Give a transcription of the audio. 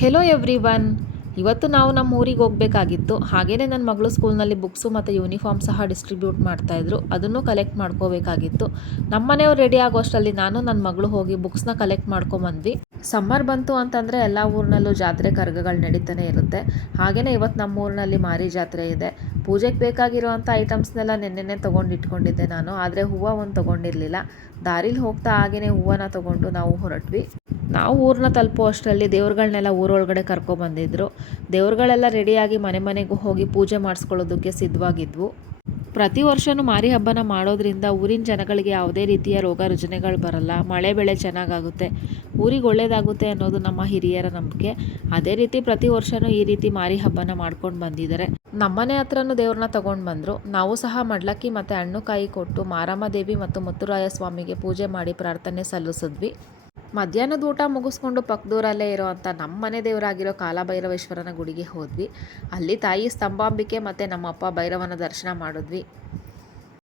Hello everyone. ಇವತ್ತು ನಾವು ನಮ್ಮ ಊರಿಗೆ ಹೋಗಬೇಕಾಗಿತ್ತು. ಹಾಗೆಯೇ ನನ್ನ ಮಗಳು ಸ್ಕೂಲ್ನಲ್ಲಿ ಬುಕ್ಸು ಮತ್ತು ಯೂನಿಫಾರ್ಮ್ ಸಹ ಡಿಸ್ಟ್ರಿಬ್ಯೂಟ್ ಮಾಡ್ತಾಯಿದ್ರು. ಅದನ್ನು ಕಲೆಕ್ಟ್ ಮಾಡ್ಕೋಬೇಕಾಗಿತ್ತು. ನಮ್ಮ ಮನೆಯವ್ರು ರೆಡಿ ಆಗೋಷ್ಟರಲ್ಲಿ ನಾನು ನನ್ನ ಮಗಳು ಹೋಗಿ ಬುಕ್ಸ್ನ ಕಲೆಕ್ಟ್ ಮಾಡ್ಕೊಂಬಂದ್ವಿ. ಸಮ್ಮರ್ ಬಂತು ಅಂತಂದರೆ ಎಲ್ಲ ಊರಿನಲ್ಲೂ ಜಾತ್ರೆ ಕರ್ಗಗಳು ನಡೀತಾನೆ ಇರುತ್ತೆ. ಹಾಗೆಯೇ ಇವತ್ತು ನಮ್ಮ ಊರಿನಲ್ಲಿ ಮಾರಿ ಜಾತ್ರೆ ಇದೆ. ಪೂಜೆಗೆ ಬೇಕಾಗಿರುವಂಥ ಐಟಮ್ಸ್ನೆಲ್ಲ ನೆನ್ನೆನೇ ತೊಗೊಂಡು ಇಟ್ಕೊಂಡಿದ್ದೆ ನಾನು. ಆದರೆ ಹೂವು ಒಂದು ತೊಗೊಂಡಿರಲಿಲ್ಲ. ದಾರಿಲಿ ಹೋಗ್ತಾ ಹಾಗೆಯೇ ಹೂವನ್ನ ತೊಗೊಂಡು ನಾವು ಹೊರಟ್ವಿ. ನಾವು ಊರನ್ನ ತಲುಪೋ ಅಷ್ಟರಲ್ಲಿ ದೇವ್ರುಗಳನ್ನೆಲ್ಲ ಊರೊಳಗಡೆ ಕರ್ಕೊಬಂದಿದ್ರು. ದೇವ್ರುಗಳೆಲ್ಲ ರೆಡಿಯಾಗಿ ಮನೆ ಮನೆಗೂ ಹೋಗಿ ಪೂಜೆ ಮಾಡಿಸ್ಕೊಳ್ಳೋದಕ್ಕೆ ಸಿದ್ಧವಾಗಿದ್ವು. ಪ್ರತಿ ವರ್ಷವೂ ಮಾರಿ ಹಬ್ಬನ ಮಾಡೋದ್ರಿಂದ ಊರಿನ ಜನಗಳಿಗೆ ಯಾವುದೇ ರೀತಿಯ ರೋಗ ರುಜಿನಗಳು ಬರಲ್ಲ, ಮಳೆ ಬೆಳೆ ಚೆನ್ನಾಗಾಗುತ್ತೆ, ಊರಿಗೆ ಒಳ್ಳೆಯದಾಗುತ್ತೆ ಅನ್ನೋದು ನಮ್ಮ ಹಿರಿಯರ ನಂಬಿಕೆ. ಅದೇ ರೀತಿ ಪ್ರತಿ ವರ್ಷವೂ ಈ ರೀತಿ ಮಾರಿ ಹಬ್ಬನ ಮಾಡ್ಕೊಂಡು ಬಂದಿದ್ದಾರೆ. ನಮ್ಮನೆ ಹತ್ರನೂ ದೇವ್ರನ್ನ ತೊಗೊಂಡು ಬಂದರು. ನಾವು ಸಹ ಮಡ್ಲಕ್ಕಿ ಮತ್ತು ಹಣ್ಣು ಕಾಯಿ ಕೊಟ್ಟು ಮಾರಮ್ಮ ದೇವಿ ಮತ್ತು ಮುತ್ತುರಾಯ ಸ್ವಾಮಿಗೆ ಪೂಜೆ ಮಾಡಿ ಪ್ರಾರ್ಥನೆ ಸಲ್ಲಿಸಿದ್ವಿ. ಮಧ್ಯಾಹ್ನದ ಊಟ ಮುಗಿಸ್ಕೊಂಡು ಪಕ್ಕದೂರಲ್ಲೇ ಇರೋವಂಥ ನಮ್ಮ ಮನೆ ದೇವರಾಗಿರೋ ಕಾಲಭೈರವೇಶ್ವರನ ಗುಡಿಗೆ ಹೋದ್ವಿ. ಅಲ್ಲಿ ತಾಯಿ ಸ್ತಂಭಾಂಬಿಕೆ ಮತ್ತು ನಮ್ಮಪ್ಪ ಭೈರವನ ದರ್ಶನ ಮಾಡಿದ್ವಿ.